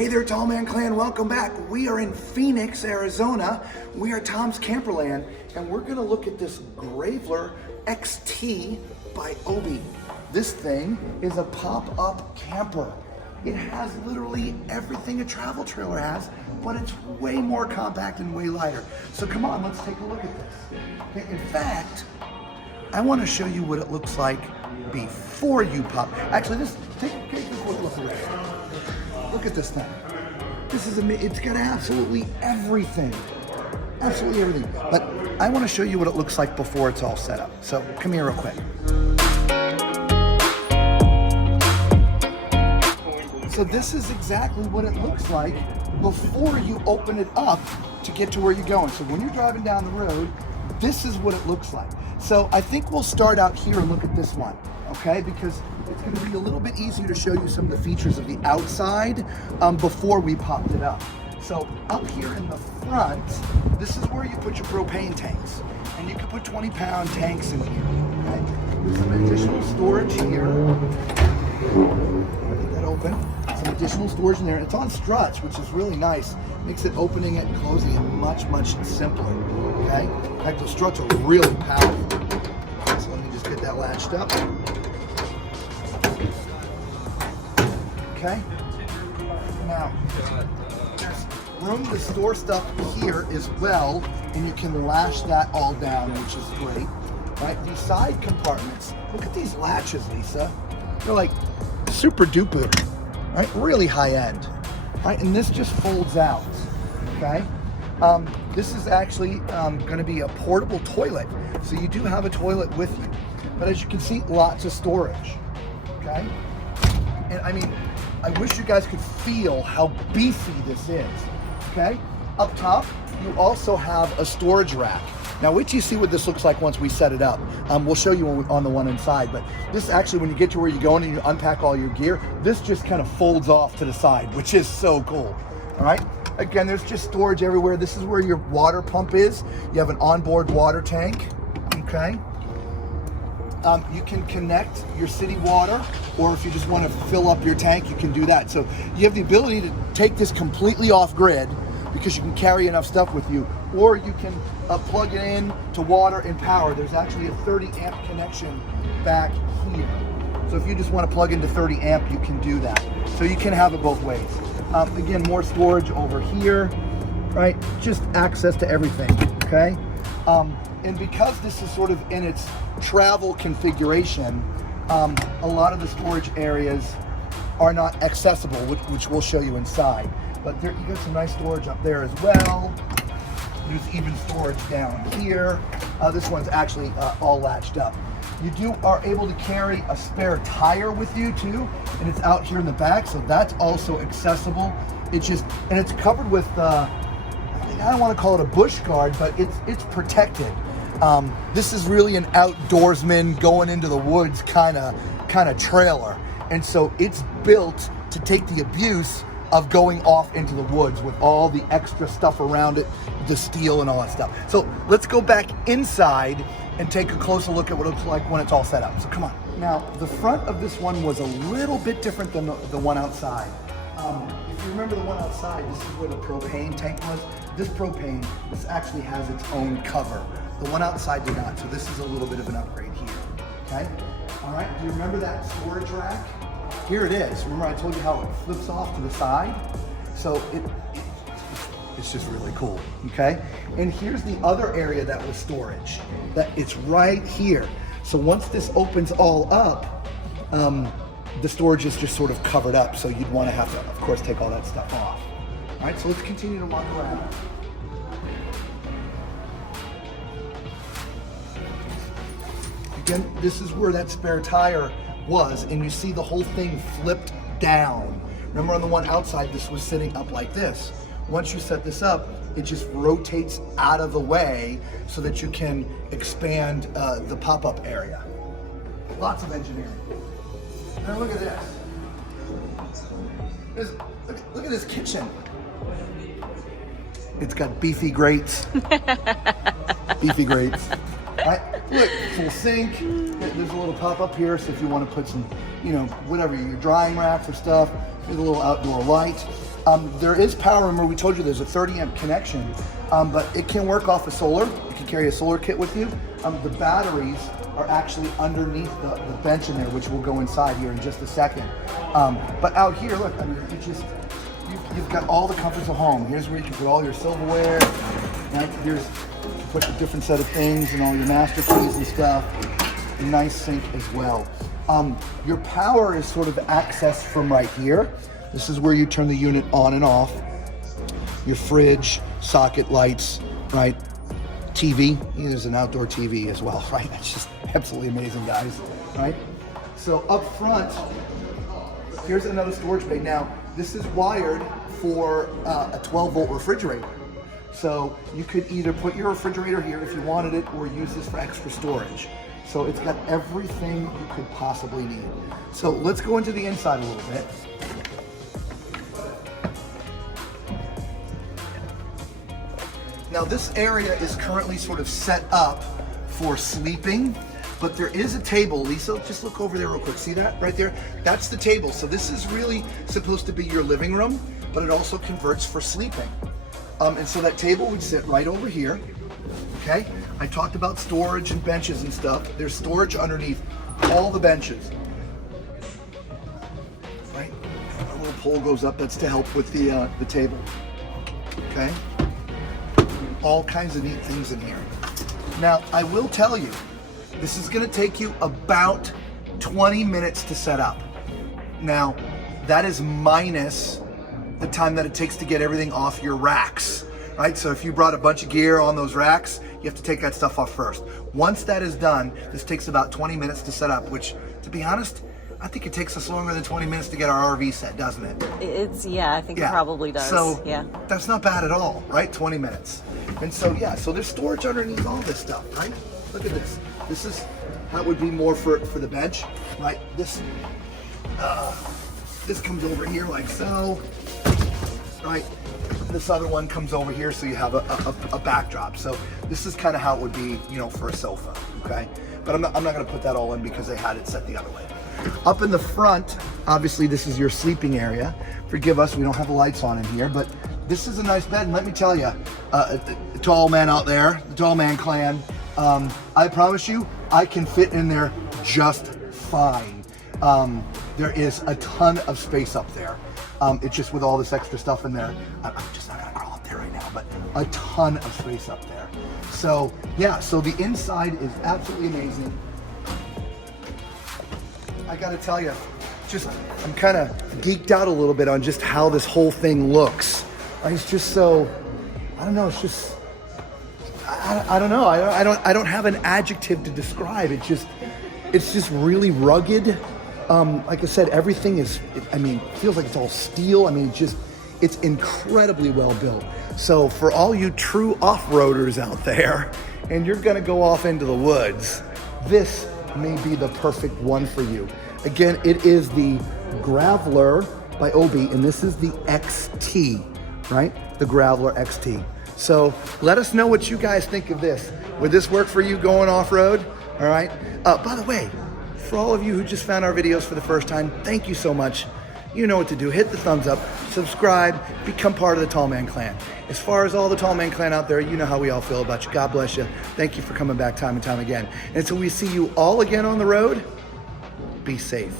Hey there, Tall Man Clan, welcome back. We are in Phoenix, Arizona. We are Tom's Camperland, and we're gonna look at this Graveler XT by Obi. This thing is a pop-up camper. It has literally everything a travel trailer has, but it's way more compact and way lighter. So come on, let's take a look at this. In fact, I wanna show you what it looks like before you pop. Actually, take a quick look at this. Look at this thing. It's got absolutely everything. Absolutely everything. But I want to show you what it looks like before it's all set up. So come here real quick. So this is exactly what it looks like before you open it up to get to where you're going. So when you're driving down the road, this is what it looks like. So I think we'll start out here and look at this one, okay? Because it's going to be a little bit easier to show you some of the features of the outside before we popped it up. So up here in the front, this is where you put your propane tanks. And you can put 20-pound tanks in here, okay? There's some additional storage here. Get that open. Some additional storage in there. It's on struts, which is really nice. Makes it opening it and closing it much, much simpler, okay? In fact, those struts are really powerful. Okay, so let me just get that latched up. Okay? Now, there's room to store stuff here as well, and you can lash that all down, which is great. Right? These side compartments, look at these latches, Lisa. They're like super duper, right? Really high end, right? And this just folds out, okay? This is actually going to be a portable toilet. So you do have a toilet with you. But as you can see, lots of storage, okay? And I mean, I wish you guys could feel how beefy this is, okay? Up top, you also have a storage rack. Now wait till you see what this looks like once we set it up. We'll show you on the one inside, but this actually, when you get to where you're going and you unpack all your gear, this just kind of folds off to the side, which is so cool, all right? Again, there's just storage everywhere. This is where your water pump is. You have an onboard water tank, okay? You can connect your city water, or if you just want to fill up your tank, you can do that. So you have the ability to take this completely off grid because you can carry enough stuff with you, or you can plug it in to water and power. There's actually a 30 amp connection back here. So if you just want to plug into 30 amp, you can do that. So you can have it both ways. Again, more storage over here, right? Just access to everything, okay? And because this is sort of in its travel configuration, a lot of the storage areas are not accessible, which we'll show you inside. But there, you got some nice storage up there as well. There's even storage down here. This one's actually all latched up. You are able to carry a spare tire with you too, and it's out here in the back, so that's also accessible. And it's covered with, I don't want to call it a bush guard, but it's protected. This is really an outdoorsman going into the woods kind of trailer, and so it's built to take the abuse of going off into the woods with all the extra stuff around it, the steel and all that stuff. So let's go back inside and take a closer look at what it looks like when it's all set up. So come on. Now, the front of this one was a little bit different than the one outside. If you remember the one outside, this is where the propane tank was. This actually has its own cover. The one outside did not, so this is a little bit of an upgrade here, okay? All right, do you remember that storage rack? Here it is. Remember I told you how it flips off to the side? So it's just really cool, okay? And here's the other area that was storage. It's right here. So once this opens all up, the storage is just sort of covered up, so you'd want to have to, of course, take all that stuff off. All right, so let's continue to walk around. Again, this is where that spare tire was, and you see the whole thing flipped down. Remember on the one outside, this was sitting up like this. Once you set this up, it just rotates out of the way so that you can expand the pop-up area. Lots of engineering. Now look at this. Look at this kitchen. It's got beefy grates. Beefy grates. Right? Look, full sink. There's a little pop up here, so if you want to put some, whatever, your drying rack for stuff. There's a little outdoor light. There is power. Remember, we told you there's a 30 amp connection, but it can work off of solar. You can carry a solar kit with you. The batteries are actually underneath the bench in there, which will go inside here in just a second. But out here, look, I mean, you've got all the comforts of home. Here's where you can put all your silverware. Right? Here's put a different set of things and all your master keys and stuff. A nice sink as well. Your power is sort of accessed from right here. This is where you turn the unit on and off. Your fridge, socket lights, right? TV, there's an outdoor TV as well, right? That's just absolutely amazing, guys, right? So up front, here's another storage bay. Now, this is wired for a 12-volt refrigerator. So you could either put your refrigerator here if you wanted it, or use this for extra storage. So it's got everything you could possibly need. So let's go into the inside a little bit. Now this area is currently sort of set up for sleeping, but there is a table. Lisa, just look over there real quick. See that right there? That's the table. So this is really supposed to be your living room, but it also converts for sleeping. And so that table would sit right over here, okay? I talked about storage and benches and stuff. There's storage underneath all the benches, right? A little pole goes up, that's to help with the table, okay? All kinds of neat things in here. Now, I will tell you, this is gonna take you about 20 minutes to set up. Now, that is minus the time that it takes to get everything off your racks, right? So if you brought a bunch of gear on those racks, you have to take that stuff off first. Once that is done, this takes about 20 minutes to set up, which, to be honest, I think it takes us longer than 20 minutes to get our RV set, doesn't it? Yeah, I think it probably does. So yeah, that's not bad at all, right? 20 minutes. And so, yeah, so there's storage underneath all this stuff, right? Look at this. This is how it would be more for the bench, right? This comes over here like so, right? This other one comes over here, so you have a backdrop. So this is kind of how it would be, you know, for a sofa, okay? But I'm not gonna put that all in because they had it set the other way. Up in the front, obviously this is your sleeping area. Forgive us, we don't have the lights on in here, but this is a nice bed. And let me tell you, the tall man out there, the tall man clan, I promise you, I can fit in there just fine. There is a ton of space up there. It's just with all this extra stuff in there, I'm just not gonna crawl up there right now, but a ton of space up there. So yeah, so the inside is absolutely amazing. I gotta tell you, I'm kind of geeked out a little bit on just how this whole thing looks. It's just so, I don't know, it's just, I don't know, I don't have an adjective to describe. It's just really rugged. Like I said, everything is, I mean, feels like it's all steel. I mean, it's incredibly well built. So for all you true off-roaders out there, and you're gonna go off into the woods, this may be the perfect one for you. Again, it is the Graveler by Obi, and this is the XT, right? The Graveler XT. So let us know what you guys think of this. Would this work for you going off-road? All right. By the way, for all of you who just found our videos for the first time, thank you so much. You know what to do. Hit the thumbs up, subscribe, become part of the Tall Man Clan. As far as all the Tall Man Clan out there, you know how we all feel about you. God bless you. Thank you for coming back time and time again. And until we see you all again on the road, be safe.